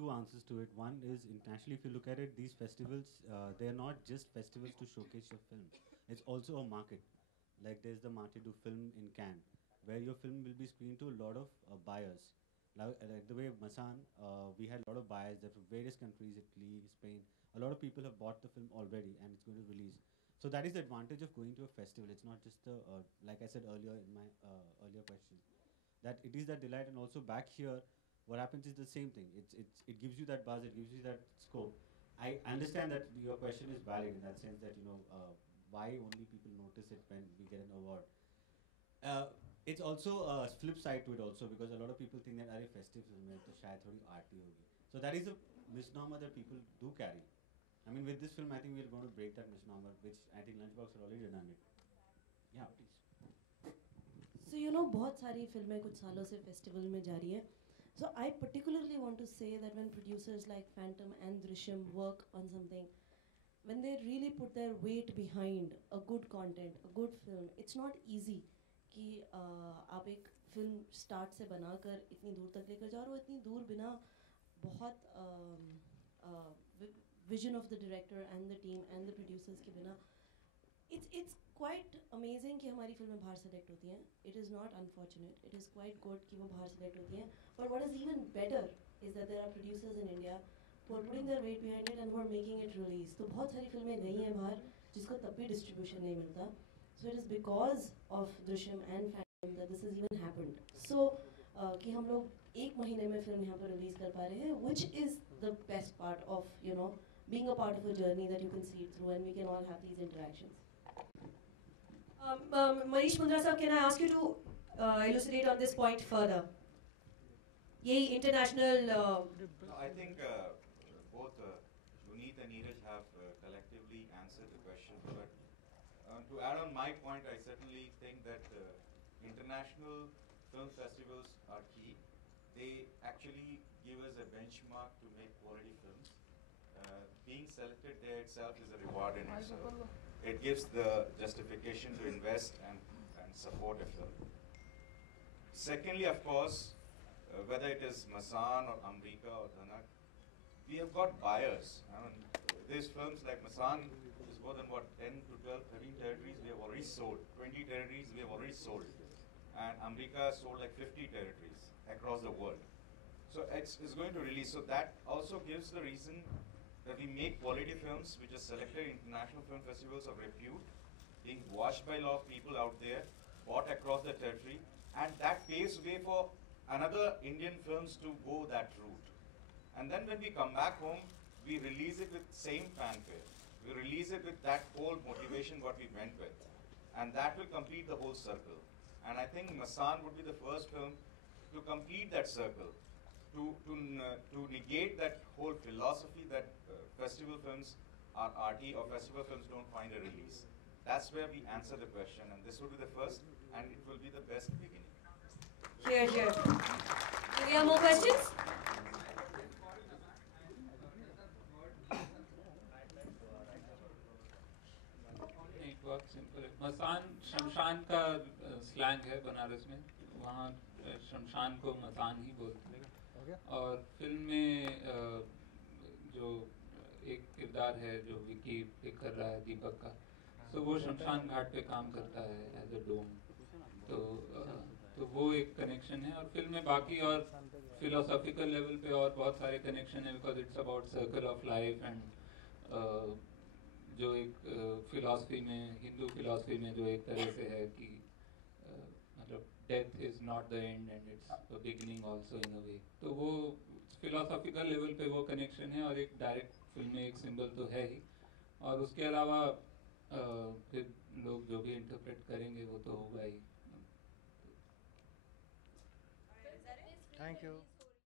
two answers to it. One is internationally, if you look at it, these festivals, they are not just festivals to showcase your film. It's also a market. Like there's the Marché du Film in Cannes, where your film will be screened to a lot of buyers. Like the way Masan, we had a lot of buyers there from various countries, Italy, Spain. A lot of people have bought the film already, and it's going to release. So that is the advantage of going to a festival. It's not just the, like I said earlier in my earlier question, that it is that delight, and also back here, what happens is the same thing. It gives you that buzz, it gives you that scope. I understand that your question is valid in that sense that, why only people notice it when we get an award. It's also a flip side to it also, because a lot of people think that are festive film hai, to shayad thodi aarti hogi. So that is a misnomer that people do carry. I mean, with this film, I think we're going to break that misnomer, which I think Lunchbox has already done it. Yeah, please. So बहुत सारी फिल्में कुछ सालों से festival में जा रही हैं. So I particularly want to say that when producers like Phantom and Drishyam work on something, when they really put their weight behind a good content, a good film, it's not easy कि आप एक film start से बनाकर इतनी दूर तक लेकर जाओ, और इतनी दूर बिना बहुत vision of the director and the team and the producers के बिना. It's quite amazing कि हमारी फिल्में बाहर सेलेक्ट होती हैं. It is not unfortunate. It is quite good कि वो बाहर सेलेक्ट होती हैं. But what is even better is that there are producers in India who are putting their weight behind it and who are making it release. तो बहुत सारी फिल्में गई हैं बाहर जिसको तब भी डिस्ट्रीब्यूशन नहीं मिलता. So it is because of Drishyam and Phantom that this has even happened. So कि हम लोग एक महीने में फिल्म यहाँ पर रिलीज कर पा रहे हैं, which is the best part of being a part of a journey that you can see it through and we can all have these interactions. Manish Mundra sir, can I ask you to elucidate on this point further? Yeh international. No, I think both Puneet and Neeraj have collectively answered the question. But to add on my point, I certainly think that international film festivals are key. They actually give us a benchmark to make quality films. Being selected there itself is a reward in itself. It gives the justification to invest and support a film. Secondly, of course, whether it is Masan or Amrika or Dhanak, we have got buyers. I mean, these films like Masan is more than 10 to 12, 13 territories we have already sold. 20 territories we have already sold. And Amrika sold like 50 territories across the world. So it's going to release. So that also gives the reason that we make quality films which are selected in international film festivals of repute, being watched by a lot of people out there, bought across the territory, and that paves way for another Indian films to go that route. And then when we come back home, we release it with same fanfare. We release it with that whole motivation what we went with. And that will complete the whole circle. And I think Masan would be the first film to complete that circle. To negate that whole philosophy that festival films are arty or festival films don't find a release. That's where we answer the question, and this will be the first, and it will be the best beginning. Here, here. Do we have more questions? नहीं, बहुत simple है. मसान शमशान का slang है बनारस में. वहाँ शमशान को मसान ही बोलते हैं. और फिल्म में जो एक किरदार है जो विकी पे कर रहा है दीपक का, तो वो शमशान घाट पे काम करता है एज अ डोम. तो वो एक कनेक्शन है. और फिल्म में बाकी और फिलोसॉफिकल लेवल पे और बहुत सारे कनेक्शन है, because it's about circle of life and जो एक फिलॉसफी में, हिंदू फिलॉसफी में जो एक तरह से है कि मतलब death is not the end and it's the beginning also in a way. तो वो फिलोसॉफिकल लेवल पे वो कनेक्शन है, और एक डायरेक्ट फिल्म में एक सिंबल तो है ही. और उसके अलावा फिर लोग जो भी इंटरप्रेट करेंगे वो तो होगा ही. Thank you.